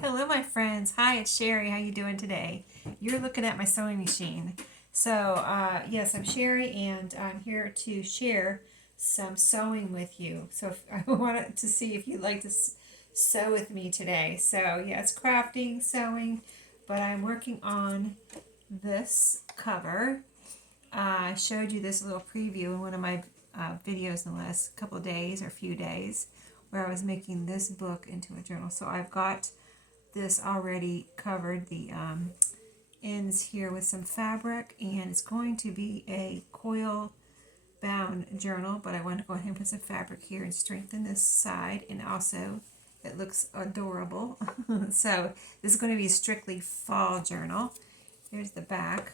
Hello, my friends. Hi, it's Sheree. How you doing today? You're looking at my sewing machine. Yes, I'm Sheree, and I'm here to share some sewing with you. So, if, I wanted to see if you'd like to sew with me today. So, yeah, it's crafting, sewing, but I'm working on this cover. I showed you this little preview in one of my videos in the last couple of days or few days, where I was making this book into a journal. So, I've got this already covered the ends here with some fabric, and it's going to be a coil bound journal, but I want to go ahead and put some fabric here and strengthen this side, and also it looks adorable. So this is going to be a strictly fall journal. Here's the back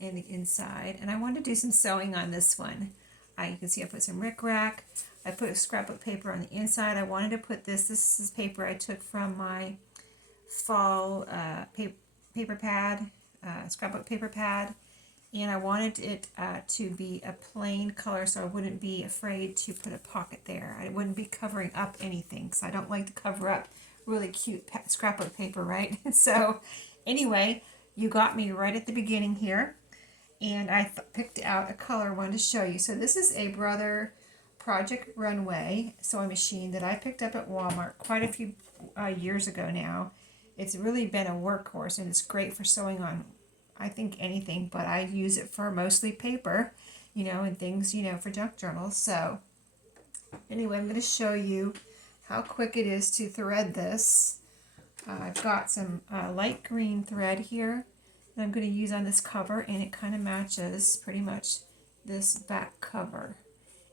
and the inside, and I want to do some sewing on this one. You can see I put some rickrack. I put scrapbook paper on the inside. I wanted to put this is paper I took from my fall paper pad, scrapbook paper pad, and I wanted it to be a plain color so I wouldn't be afraid to put a pocket there. I wouldn't be covering up anything because I don't like to cover up really cute scrapbook paper, right? So anyway, you got me right at the beginning here, and I picked out a color I wanted to show you. So this is a Brother Project Runway sewing machine that I picked up at Walmart quite a few years ago now. It's really been a workhorse, and it's great for sewing on, I think, anything, but I use it for mostly paper, and things, for junk journals. So anyway, I'm going to show you how quick it is to thread this. I've got some light green thread here that I'm going to use on this cover, and it kind of matches pretty much this back cover.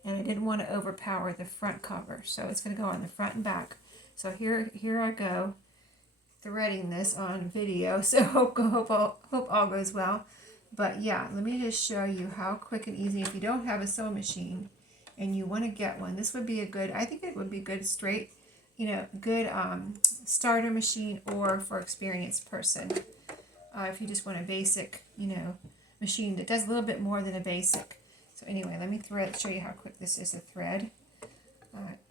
And I didn't want to overpower the front cover, so it's going to go on the front and back. So here I go, threading this on video, so hope all goes well. But yeah, let me just show you how quick and easy. If you don't have a sewing machine and you want to get one, this would be I think it would be good straight, good starter machine, or for experienced person. If you just want a basic, machine that does a little bit more than a basic. So anyway, let me show you how quick this is to thread.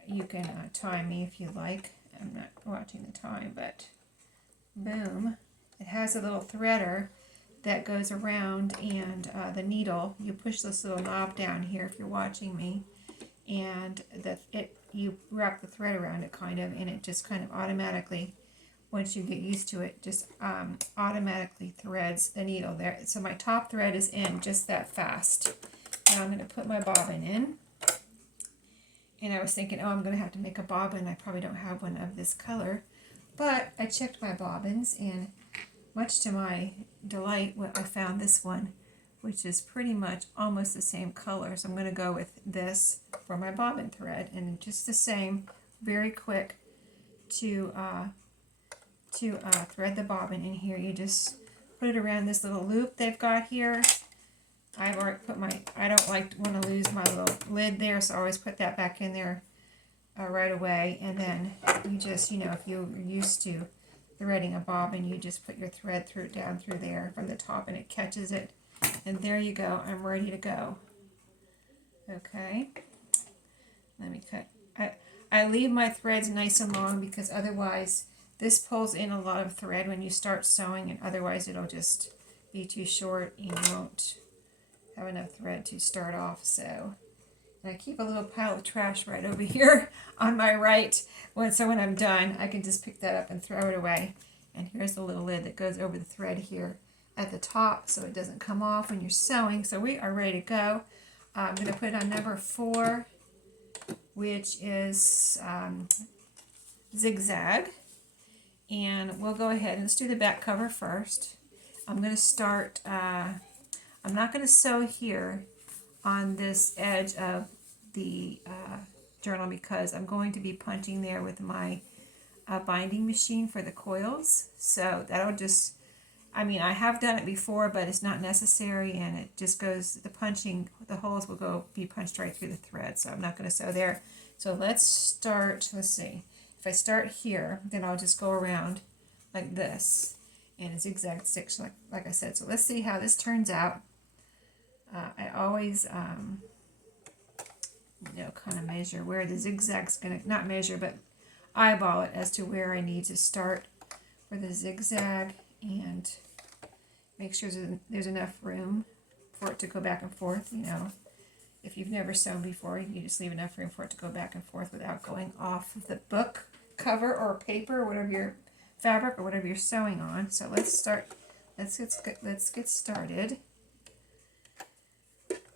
You can time me if you like. I'm not watching the time, but boom. It has a little threader that goes around, and the needle, you push this little knob down here if you're watching me, and you wrap the thread around it kind of, and it just kind of automatically, once you get used to it, just automatically threads the needle there. So my top thread is in just that fast. Now I'm going to put my bobbin in. And I was thinking, oh, I'm going to have to make a bobbin. I probably don't have one of this color. But I checked my bobbins, and much to my delight, I found this one, which is pretty much almost the same color. So I'm going to go with this for my bobbin thread. And just the same, very quick to thread the bobbin in here. You just put it around this little loop they've got here. I've already put I don't want to lose my little lid there, so I always put that back in there right away. And then you just, if you're used to threading a bobbin, you just put your thread down through there from the top, and it catches it. And there you go. I'm ready to go. Okay. Let me cut. I leave my threads nice and long because otherwise this pulls in a lot of thread when you start sewing, and otherwise it'll just be too short and you won't have enough thread to start off. So, and I keep a little pile of trash right over here on my right, so when I'm done I can just pick that up and throw it away. And here's the little lid that goes over the thread here at the top so it doesn't come off when you're sewing. So we are ready to go. I'm going to put on number 4, which is zigzag, and we'll go ahead and let's do the back cover first. I'm going to start I'm not going to sew here on this edge of the journal because I'm going to be punching there with my binding machine for the coils. So that'll just, I have done it before, but it's not necessary, and it just goes, the holes will be punched right through the thread, so I'm not going to sew there. So let's see. If I start here, then I'll just go around like this, and a zigzag stitch, like I said. So let's see how this turns out. I always, kind of measure where the zigzag's going to, not measure, but eyeball it as to where I need to start for the zigzag, and make sure there's enough room for it to go back and forth. You know, if you've never sewn before, you just leave enough room for it to go back and forth without going off of the book cover or paper or whatever your fabric or whatever you're sewing on. So let's start. Let's get started.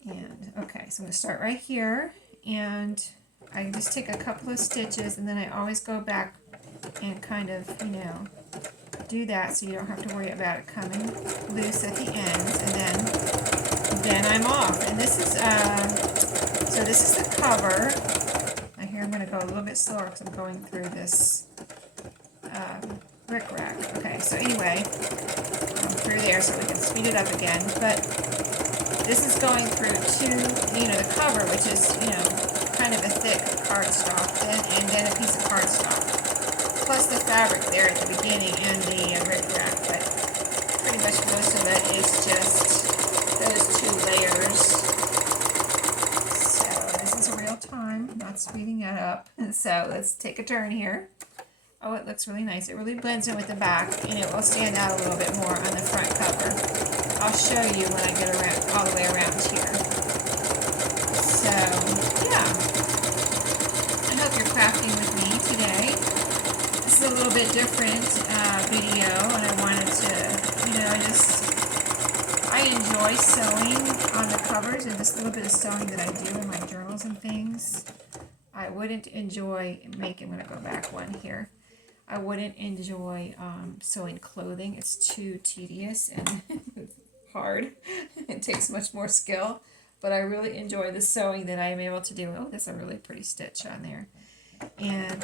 And okay, so I'm going to start right here, and I just take a couple of stitches, and then I always go back and kind of, you know, do that so you don't have to worry about it coming loose at the ends, and then I'm off. And this is so this is the cover. Now here I'm going to go a little bit slower because I'm going through this rickrack. Okay, so anyway, I'm through there so we can speed it up again. But this is going through you know, the cover, which is, you know, kind of a thick cardstock, and then a piece of cardstock, plus the fabric there at the beginning and the rickrack. But pretty much most of it is just those two layers. So this is real time, not speeding it up. So let's take a turn here. Oh, it looks really nice. It really blends in with the back, and it will stand out a little bit more on the front cover. I'll show you when I get around all the way around here. So, yeah. I hope you're crafting with me today. This is a little bit different video, and I wanted to, you know, I enjoy sewing on the covers, and this little bit of sewing that I do in my journals and things. I wouldn't enjoy making, I'm going to go back one here. I wouldn't enjoy sewing clothing. It's too tedious and hard. It takes much more skill. But I really enjoy the sewing that I am able to do. Oh, there's a really pretty stitch on there. And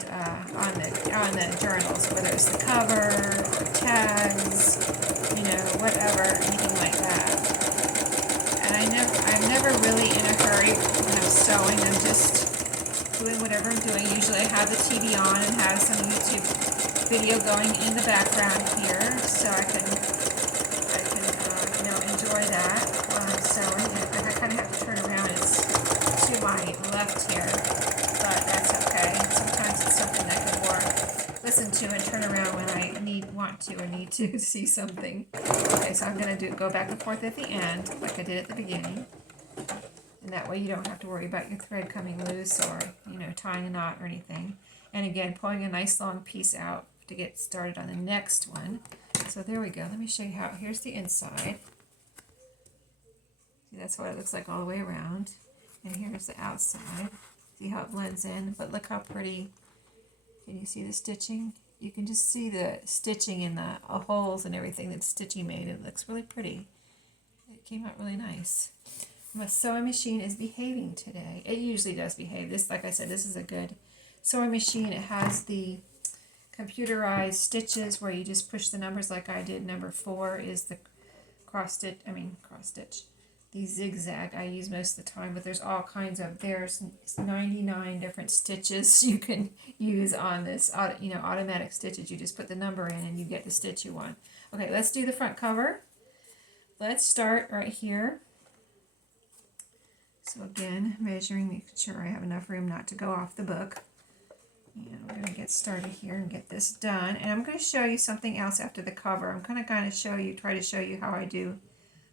on the journals, whether it's the cover or tags, you know, whatever, anything like that. And I'm never really in a hurry when I'm sewing. I'm just doing whatever I'm doing. Usually I have the TV on and have some YouTube video going in the background here, so I can you know, enjoy that while I'm sewing. And I kind of have to turn around. It's to my left here, but that's okay. Sometimes it's something I can more listen to and turn around when I want to see something. Okay, so I'm going to go back and forth at the end, like I did at the beginning. And that way you don't have to worry about your thread coming loose or, you know, tying a knot or anything. And again, pulling a nice long piece out to get started on the next one. So there we go. Let me show you how. Here's the inside. See, that's what it looks like all the way around. And here's the outside. See how it blends in? But look how pretty. Can you see the stitching? You can just see the stitching in the holes and everything that stitching made. It looks really pretty. It came out really nice. My sewing machine is behaving today. It usually does behave. This, like I said, this is a good sewing machine. It has the computerized stitches where you just push the numbers like I did. Number 4 is the cross stitch, the zigzag I use most of the time, but there's all kinds of, there's 99 different stitches you can use on this, you know, automatic stitches. You just put the number in and you get the stitch you want. Okay, let's do the front cover. Let's start right here. So again, measuring, making sure I have enough room not to go off the book. And we're going to get started here and get this done. And I'm going to show you something else after the cover. I'm going to try to show you how I do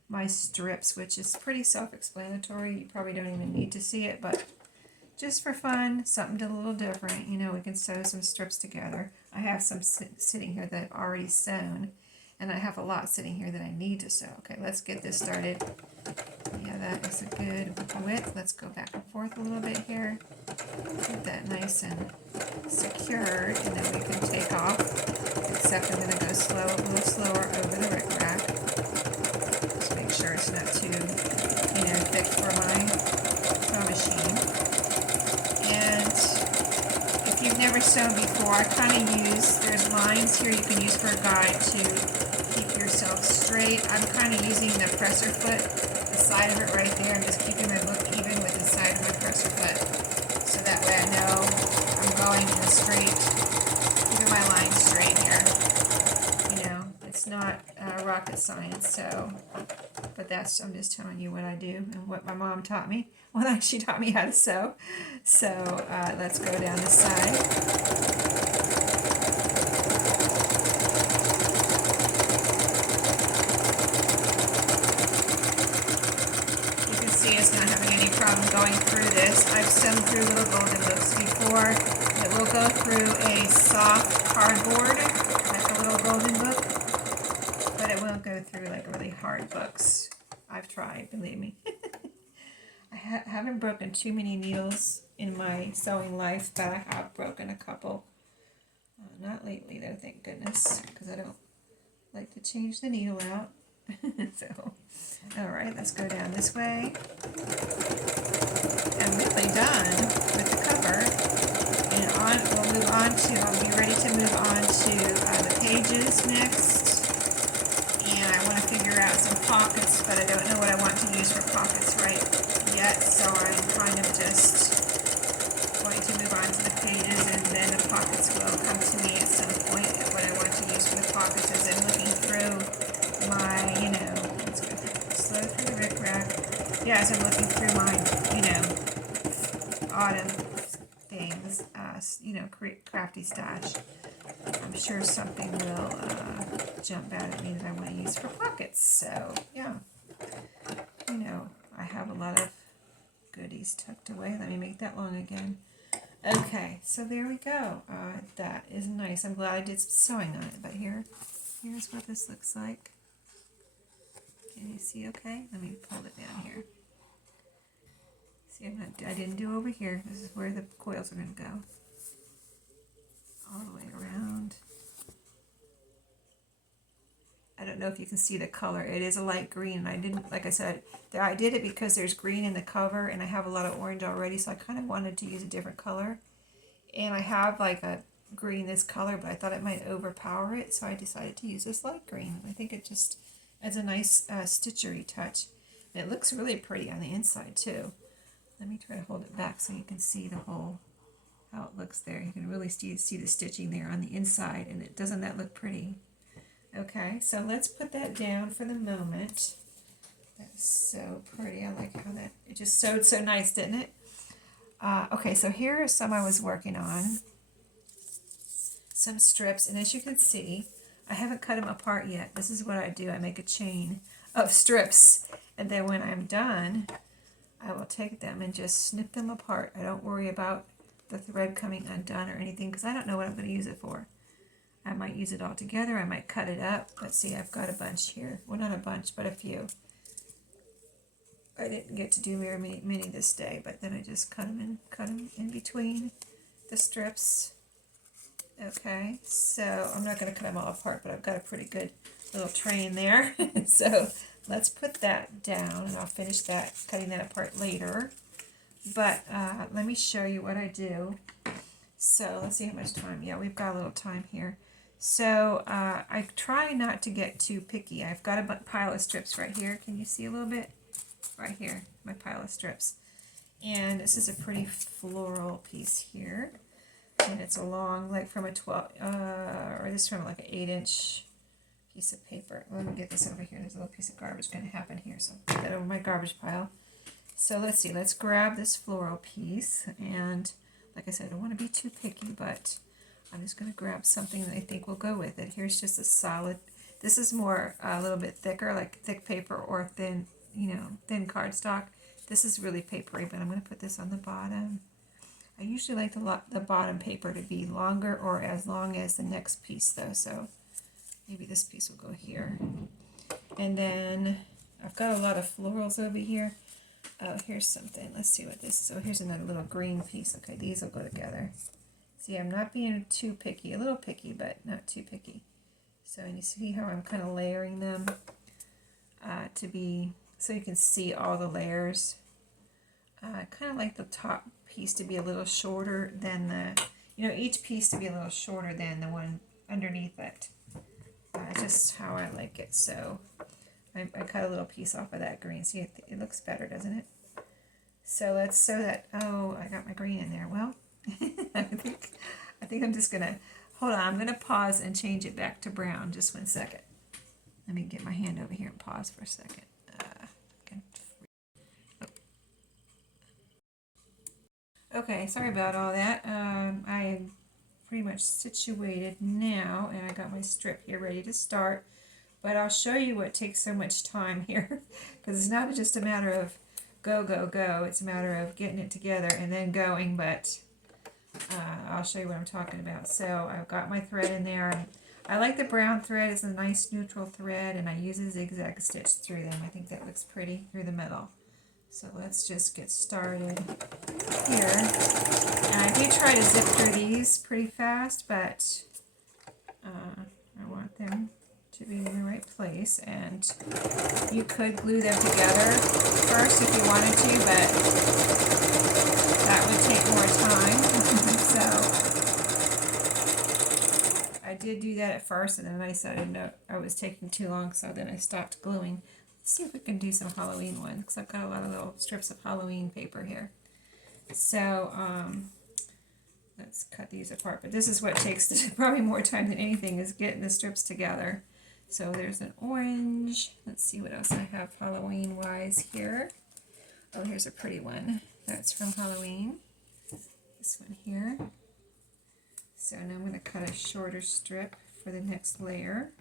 my strips, which is pretty self-explanatory. You probably don't even need to see it, but just for fun, something a little different. You know, we can sew some strips together. I have some sitting here that I've already sewn, and I have a lot sitting here that I need to sew. Okay, let's get this started. Yeah, that is a good width. Let's go back and forth a little bit here. Get that nice and secured, and then we can take off. Except I'm going to go a little slower over the rickrack. Just make sure it's not too, you know, thick for my sew machine. And if you've never sewn before, I kind of there's lines here you can use for a guide to keep yourself straight. I'm kind of using the presser foot, the side of it right there. I'm just keeping my book even with the side of my presser foot. So that way I know I'm going in a straight, keeping my line straight here. You know, it's not rocket science, so, but I'm just telling you what I do and what my mom taught me. Well, she taught me how to sew. So let's go down the side. I've sewn through little golden books before. It will go through a soft cardboard, like a little golden book, but it won't go through like really hard books. I've tried, believe me. I haven't broken too many needles in my sewing life, but I have broken a couple. Not lately though, thank goodness, because I don't like to change the needle out. So, alright, let's go down this way. I'm really done with the cover, and we'll move on to, I'll be ready to move on to the pages next, and I want to figure out some pockets, but I don't know what I want to use for pockets right yet, so I'm kind of just going to move on to the pages, and then the pockets will come to me at some point. What I want to use for the pockets is I'm looking through my, let's go slow through the rickrack. Yeah, as I'm looking through my, autumn things, crafty stash, I'm sure something will jump out at me that I want to use for pockets. So, yeah, I have a lot of goodies tucked away. Let me make that long again. Okay, so there we go. That is nice. I'm glad I did some sewing on it, but here's what this looks like. Can you see okay? Let me pull it down here. See, I didn't do over here. This is where the coils are going to go. All the way around. I don't know if you can see the color. It is a light green. I didn't, like I said, I did it because there's green in the cover, and I have a lot of orange already, so I kind of wanted to use a different color. And I have like a green this color, but I thought it might overpower it, so I decided to use this light green. I think it just adds a nice stitchery touch. And it looks really pretty on the inside too. Let me try to hold it back so you can see the whole, how it looks there. You can really see the stitching there on the inside, and doesn't that look pretty? Okay, so let's put that down for the moment. That's so pretty. I like how it just sewed so nice, didn't it? Okay, so here are some I was working on. Some strips, and as you can see, I haven't cut them apart yet. This is what I do. I make a chain of strips, and then when I'm done, I will take them and just snip them apart. I don't worry about the thread coming undone or anything, because I don't know what I'm going to use it for. I might use it all together. I might cut it up. Let's see, I've got a bunch here. Well, not a bunch, but a few. I didn't get to do very many this day, but then I just cut them in between the strips. Okay, so I'm not going to cut them all apart, but I've got a pretty good little train there. So let's put that down, and I'll finish cutting that apart later. But let me show you what I do. So let's see how much time. Yeah, we've got a little time here. So I try not to get too picky. I've got a pile of strips right here. Can you see a little bit? Right here, my pile of strips. And this is a pretty floral piece here. And it's a long, like from a 12, or this is from like an 8-inch piece of paper. Let me get this over here. There's a little piece of garbage going to happen here, so I'll put that over my garbage pile. So let's see, let's grab this floral piece. And like I said, I don't want to be too picky, but I'm just going to grab something that I think will go with it. Here's just a solid, this is more a little bit thicker, like thick paper or thin, thin cardstock. This is really papery, but I'm going to put this on the bottom. I usually like the bottom paper to be longer or as long as the next piece though, so maybe this piece will go here. And then I've got a lot of florals over here. Oh, here's something. Let's see what this is. So here's another little green piece. Okay, these will go together. See, I'm not being too picky. A little picky, but not too picky. So you see how I'm kind of layering them to be, so you can see all the layers. Kind of like the top piece to be a little shorter than the, each piece to be a little shorter than the one underneath it. Just how I like it. So I cut a little piece off of that green. See, it looks better, doesn't it? So let's sew that. Oh, I got my green in there. Well, I think I'm just gonna hold on. I'm gonna pause and change it back to brown. Just 1 second. Let me get my hand over here and pause for a second. Okay, sorry about all that. I am pretty much situated now, and I got my strip here ready to start. But I'll show you what takes so much time here, because it's not just a matter of go, go, go. It's a matter of getting it together and then going, but I'll show you what I'm talking about. So I've got my thread in there. I like the brown thread. It's a nice neutral thread, and I use a zigzag stitch through them. I think that looks pretty through the middle. So let's just get started here. And I do try to zip through these pretty fast, but I want them to be in the right place. And you could glue them together first if you wanted to, but that would take more time. So I did do that at first, and then I decided no, I was taking too long, so then I stopped gluing. Let's see if we can do some Halloween ones, because I've got a lot of little strips of Halloween paper here. So let's cut these apart. But this is what takes probably more time than anything, is getting the strips together. So there's an orange. Let's see what else I have Halloween-wise here. Oh, here's a pretty one. That's from Halloween. This one here. So now I'm going to cut a shorter strip for the next layer.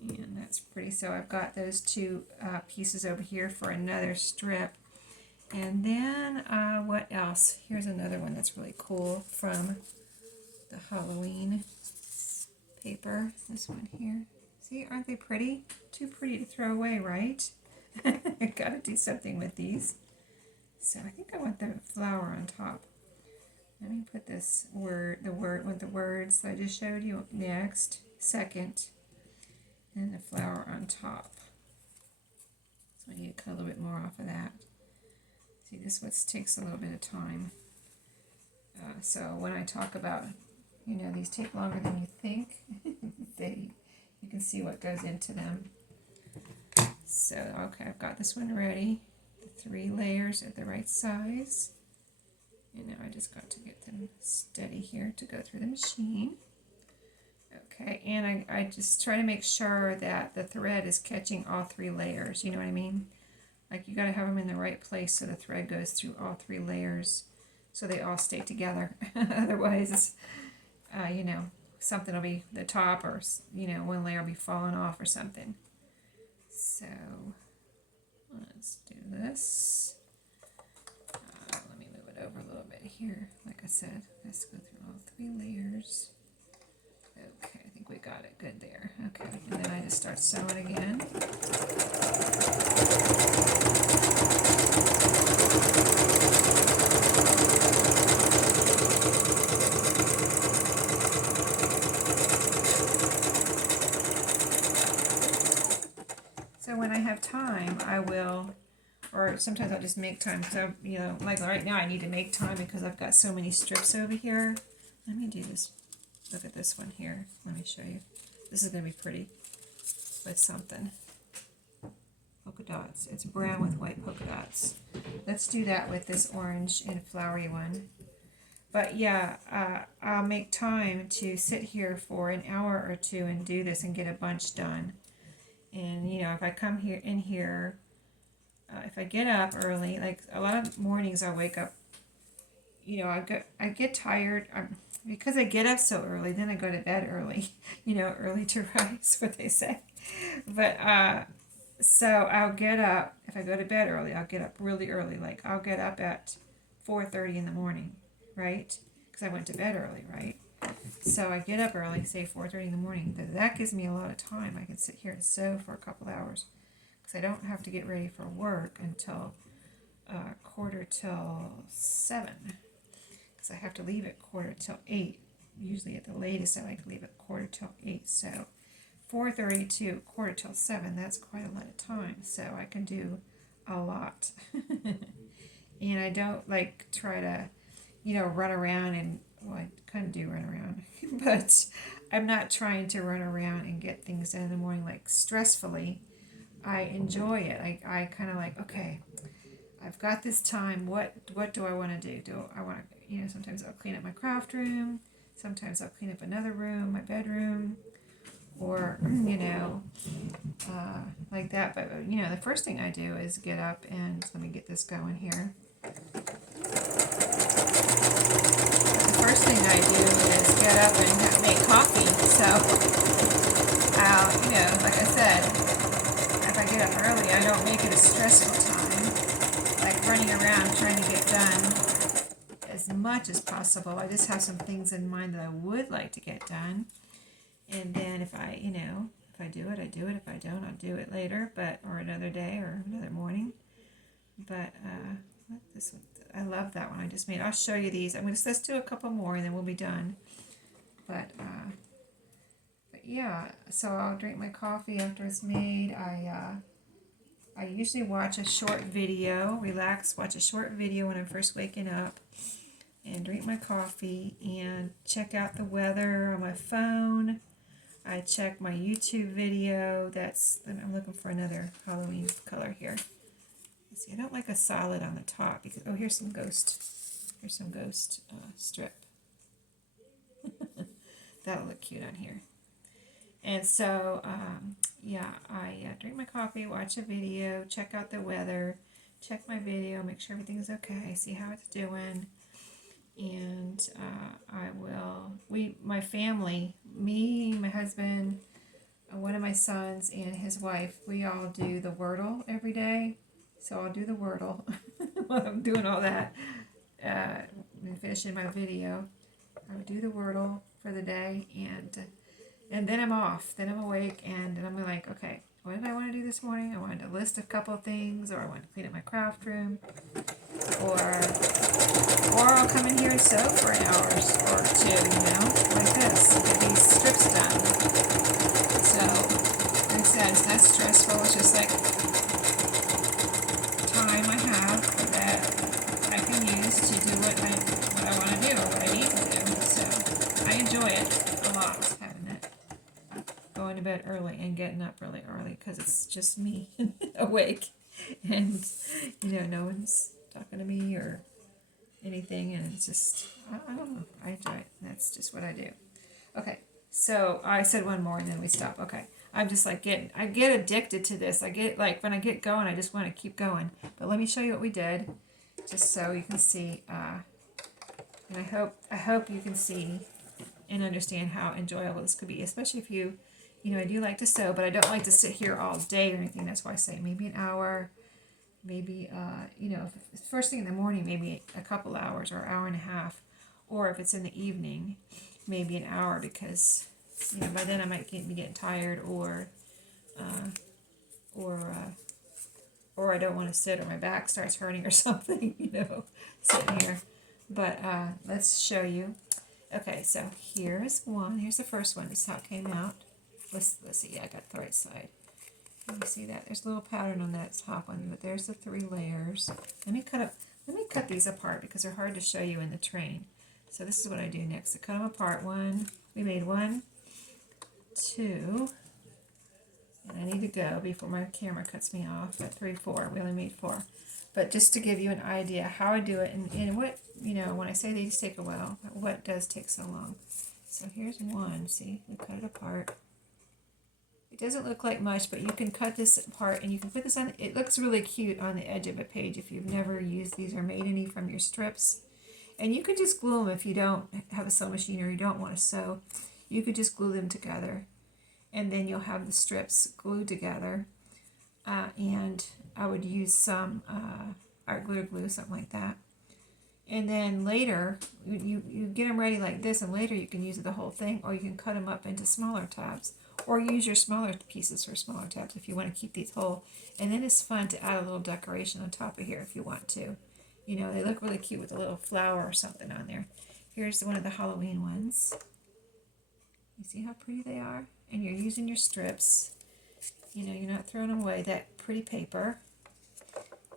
And that's pretty. So I've got those two pieces over here for another strip. And then what else? Here's another one that's really cool from the Halloween paper. This one here. See, aren't they pretty? Too pretty to throw away, right? I gotta do something with these. So I think I want the flower on top. Let me put this word, the words I just showed you next, second, and the flower on top. So I need to cut a little bit more off of that. See, this one takes a little bit of time. So when I talk about, you know, these take longer than you think, you can see what goes into them. So, okay, I've got this one ready. The 3 layers at the right size. And now I just got to get them steady here to go through the machine. Okay, and I just try to make sure that the thread is catching all 3 layers, you know what I mean? Like, you got to have them in the right place so the thread goes through all 3 layers so they all stay together. Otherwise, you know, something will be the top, or, you know, one layer will be falling off or something. So, let's do this. Let me move it over a little bit here. Like I said, let's go through all 3 layers. Okay, I think we got it good there. Okay, and then I just start sewing again. So when I have time, I will, or sometimes I'll just make time, because you know, like right now I need to make time because I've got so many strips over here. Let me do this. Look at this one here. Let me show you. This is going to be pretty with something. Polka dots. It's brown with white polka dots. Let's do that with this orange and flowery one. But yeah, I'll make time to sit here for an hour or 2 and do this and get a bunch done. And you know, if I come here in here, if I get up early, like a lot of mornings I wake up, you know, I get tired. Because I get up so early, then I go to bed early. You know, early to rise, what they say. But, so I'll get up, if I go to bed early, I'll get up really early. Like, I'll get up at 4:30 in the morning, right? Because I went to bed early, right? So I get up early, say 4:30 in the morning. That gives me a lot of time. I can sit here and sew for a couple hours. Because I don't have to get ready for work until 7:15. Because I have to leave at 7:45. Usually at the latest I like to leave at 7:45. So 4:30 to 7:45, that's quite a lot of time. So I can do a lot. And I don't like try to, you know, run around and, well, I kind of do run around. But I'm not trying to run around and get things done in the morning like stressfully. I enjoy it. I kind of like, okay, I've got this time. What do I want to do? Do I want to, you know, sometimes I'll clean up my craft room. Sometimes I'll clean up another room, my bedroom, or, you know, like that. But, you know, the first thing I do is get up and, let me get this going here. The first thing I do is get up and make coffee. So, you know, like I said, if I get up early, I don't make it a stressful time. running around trying to get done as much as possible. I just have some things in mind that I would like to get done. And then if I, if I do it, I do it. If I don't, I'll do it later, or another day or another morning. But this one, I love that one I just made. I'll show you these. Let's do a couple more and then we'll be done. But yeah, so I'll drink my coffee after it's made. I usually watch a short video, relax, watch a short video when I'm first waking up, and drink my coffee and check out the weather on my phone. I check my YouTube video. I'm looking for another Halloween color here. Let's see, I don't like a solid on the top because, oh, here's some ghost strip. That'll look cute on here. And so, yeah, I drink my coffee, watch a video, check out the weather, check my video, make sure everything's okay, see how it's doing. And my family, me, my husband, one of my sons, and his wife, we all do the Wordle every day. So I'll do the Wordle while I'm doing all that, finishing my video. I'll do the Wordle for the day, and then I'm off. Then I'm awake, and I'm like, okay, what did I want to do this morning? I wanted to list a couple of things, or I wanted to clean up my craft room, or I'll come in here and sew for an hour or two, like this, and get these strips done. So, like I said, it's not stressful. It's just like time I have that I can use to do what I want to do or what I need to do. So, I enjoy it a lot, having it. Going to bed early and getting up really early because it's just me awake, and no one's talking to me or anything, and it's just I don't know, I enjoy it. That's just what I do. Okay, so I said one more and then we stop. Okay, I'm just like I get addicted to this. I get like when I get going, I just want to keep going. But let me show you what we did, just so you can see, and I hope you can see and understand how enjoyable this could be, especially if you I do like to sew, but I don't like to sit here all day or anything. That's why I say maybe an hour, maybe, first thing in the morning, maybe a couple hours or hour and a half, or if it's in the evening, maybe an hour, because, by then I might be getting tired, or I don't want to sit, or my back starts hurting or something, sitting here. But let's show you. Okay, so here's the first one. This is how it came out. Let's see, I got the right side. You see that? There's a little pattern on that top one, but there's the 3 layers. Let me cut these apart because they're hard to show you in the train. So this is what I do next. I cut them apart. We made 1, 2, and I need to go before my camera cuts me off at 3, 4. We only made 4. But just to give you an idea how I do it, and what, when I say they just take a while, what does take so long. So here's 1. See, we cut it apart. It doesn't look like much, but you can cut this apart and you can put this on. It looks really cute on the edge of a page if you've never used these or made any from your strips. And you can just glue them if you don't have a sewing machine or you don't want to sew. You could just glue them together, and then you'll have the strips glued together. And I would use some art glitter glue, something like that. And then later, you get them ready like this, and later you can use the whole thing, or you can cut them up into smaller tabs. Or use your smaller pieces for smaller tabs if you want to keep these whole. And then it's fun to add a little decoration on top of here if you want to. They look really cute with a little flower or something on there. Here's one of the Halloween ones. You see how pretty they are? And you're using your strips. You're not throwing them away. That pretty paper.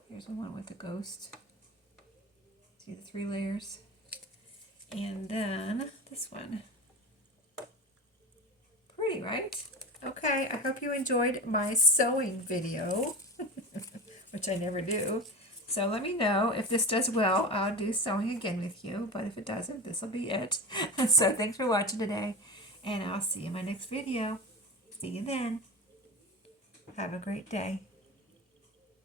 Here's the one with the ghost. See the 3 layers? And then this one. Pretty, right? Okay, I hope you enjoyed my sewing video, which I never do. So let me know if this does well. I'll do sewing again with you, but if it doesn't, this will be it. So thanks for watching today, and I'll see you in my next video. See you then. Have a great day.